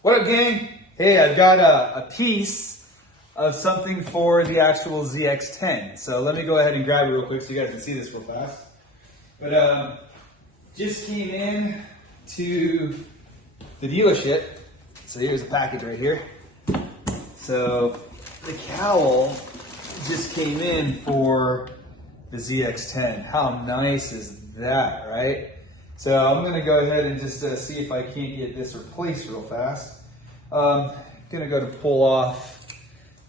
What up, gang? Hey, I've got a piece of something for the actual ZX-10. So let me go ahead and grab it real quick so you guys can see this real fast. But just came in to the dealership. So here's the package right here. So the cowl just came in for the ZX-10. How nice is that, right? So I'm gonna go ahead and just see if I can't get this replaced real fast. Gonna go to pull off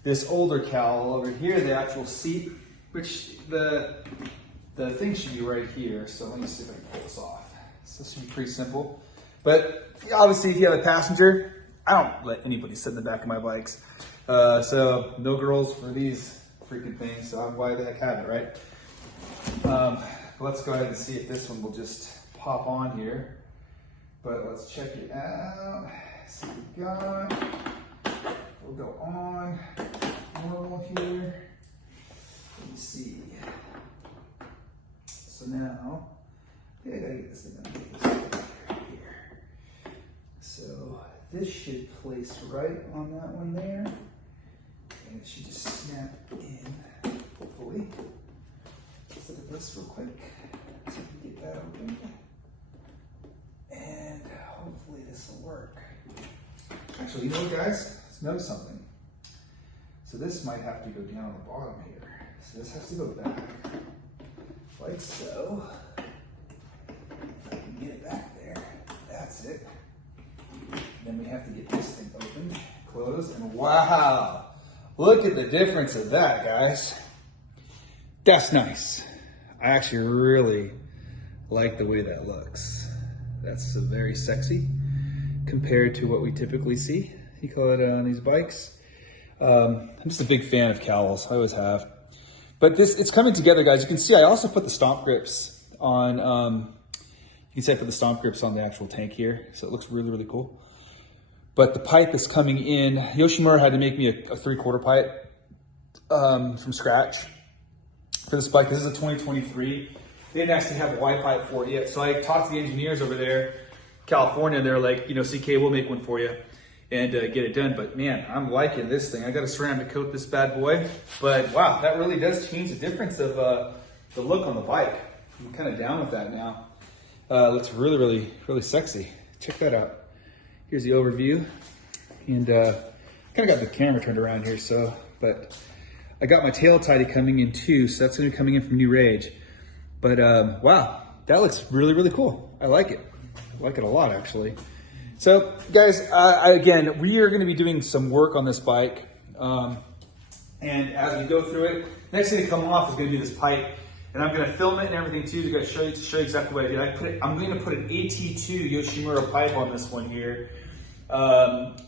this older cowl over here, the actual seat, which the thing should be right here. So let me see if I can pull this off. So this should be pretty simple. But obviously if you have a passenger, I don't let anybody sit in the back of my bikes. So no girls for these freaking things, so why the heck have it, right? Let's go ahead and see if this one will just pop on here. But let's check it out. See what we got. We'll go on normal here. Let me see. So now, I gotta get this thing done here. So this should place right on that one there. And it should just snap in, hopefully. Let's look at this real quick. So we can get that open. And hopefully this will work. Actually, you know what, guys? Let's notice something. So this might have to go down on the bottom here. So this has to go back, like so. If I can get it back there, that's it. Then we have to get this thing open, closed, and wow! Look at the difference of that, guys. That's nice. I actually really like the way that looks. That's very sexy compared to what we typically see. You call it on these bikes. I'm just a big fan of cowls. I always have. But it's coming together, guys. You can see I also put the Stompgrips on. You can see I put the Stompgrips on the actual tank here, so it looks really, really cool. But the pipe is coming in. Yoshimura had to make me a 3/4 pipe from scratch for this bike. This is a 2023. They didn't actually have a Y pipe for it yet. So I talked to the engineers over there, California, and they're like, you know, CK, we'll make one for you and get it done. But man, I'm liking this thing. I got to ceramic coat this bad boy. But wow, that really does change the difference of the look on the bike. I'm kind of down with that now. Looks really, really, really sexy. Check that out. Here's the overview. And kind of got the camera turned around here, so, but I got my tail tidy coming in too, so that's gonna be coming in from New Rage. But wow, that looks really, really cool. I like it. I like it a lot, actually. So guys, again, we are gonna be doing some work on this bike. And as we go through it, next thing to come off is gonna be this pipe. And I'm gonna film it and everything too to show you exactly what I did. I'm gonna put an AT2 Yoshimura pipe on this one here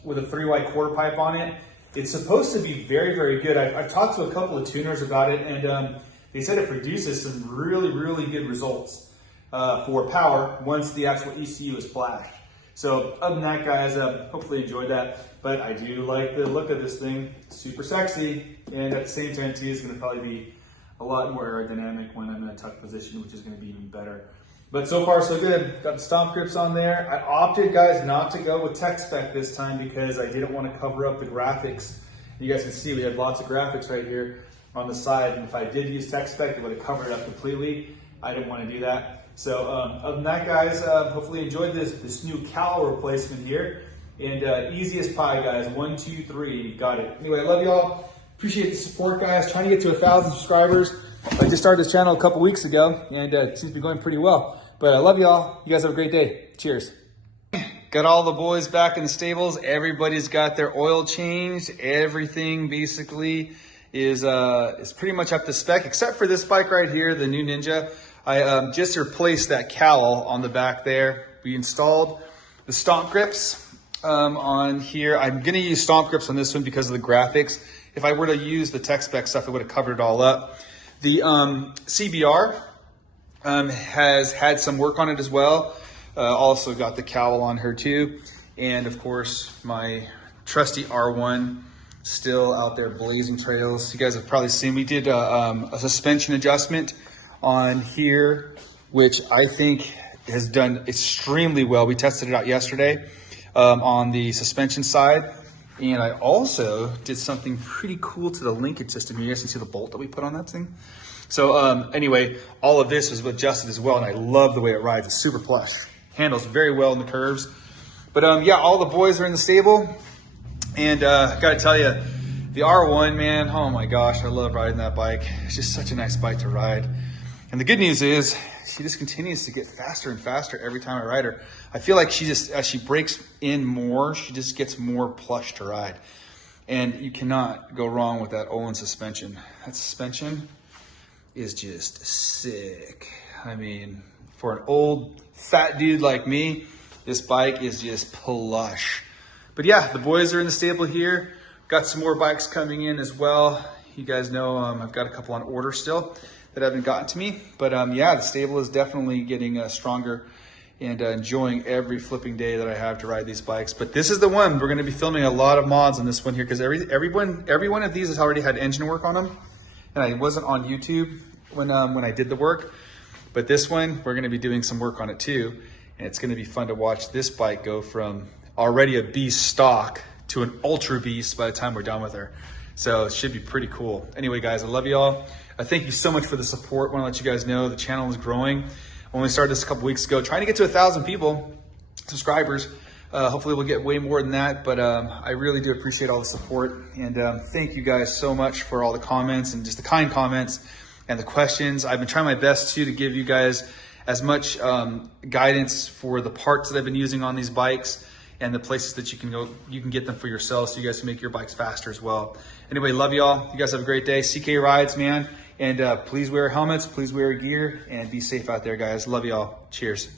with a 3Y pipe on it. It's supposed to be very, very good. I've talked to a couple of tuners about it, and they said it produces some really, really good results for power once the actual ECU is flashed. So other than that, guys, hopefully you enjoyed that. But I do like the look of this thing. Super sexy, and at the same time too, it's gonna probably be a lot more aerodynamic when I'm in a tuck position, which is gonna be even better. But so far so good. Got the Stompgrips on there. I opted, guys, not to go with Techspec this time because I didn't want to cover up the graphics. You guys can see we have lots of graphics right here on the side. And if I did use Techspec, it would have covered it up completely. I didn't want to do that. So other than that, guys, hopefully you enjoyed this new cowl replacement here. And easy as pie, guys. 1, 2, 3, got it. Anyway, I love y'all. Appreciate the support, guys. Trying to get to 1,000 subscribers. I just started this channel a couple weeks ago, and it seems to be going pretty well. But I love y'all. You guys have a great day. Cheers. Got all the boys back in the stables. Everybody's got their oil changed. Everything basically is pretty much up to spec, except for this bike right here, the new Ninja. I just replaced that cowl on the back there. We installed the Stompgrips on here. I'm gonna use Stompgrips on this one because of the graphics. If I were to use the Techspec stuff, it would have covered it all up. The CBR has had some work on it as well. Also got the cowl on her too. And of course, my trusty R1 still out there blazing trails. You guys have probably seen, we did a suspension adjustment on here, which I think has done extremely well. We tested it out yesterday. on the suspension side. And I also did something pretty cool to the linkage system. You guys can see the bolt that we put on that thing. So anyway, all of this was adjusted as well, and I love the way it rides. It's super plush. Handles very well in the curves. But yeah, all the boys are in the stable. And gotta tell you, the R1, man, oh my gosh, I love riding that bike. It's just such a nice bike to ride. And the good news is, she just continues to get faster and faster every time I ride her. I feel like she just, as she breaks in more, she just gets more plush to ride. And you cannot go wrong with that Olin suspension. That suspension is just sick. I mean, for an old fat dude like me, this bike is just plush. But yeah, the boys are in the stable here. Got some more bikes coming in as well. You guys know I've got a couple on order still that haven't gotten to me. But yeah, the stable is definitely getting stronger and enjoying every flipping day that I have to ride these bikes. But this is the one, we're gonna be filming a lot of mods on this one here because every one of these has already had engine work on them. And I wasn't on YouTube when I did the work. But this one, we're gonna be doing some work on it too. And it's gonna be fun to watch this bike go from already a beast stock to an ultra beast by the time we're done with her. So it should be pretty cool. Anyway, guys, I love y'all. Thank you so much for the support. I want to let you guys know the channel is growing. Only started this a couple weeks ago, trying to get to 1,000 people, subscribers. Hopefully we'll get way more than that, but I really do appreciate all the support. And thank you guys so much for all the comments and just the kind comments and the questions. I've been trying my best to give you guys as much guidance for the parts that I've been using on these bikes and the places that you can go, you can get them for yourselves so you guys can make your bikes faster as well. Anyway, love y'all. You guys have a great day. CK Rides, man. And please wear helmets, please wear gear, and be safe out there, guys. Love y'all. Cheers.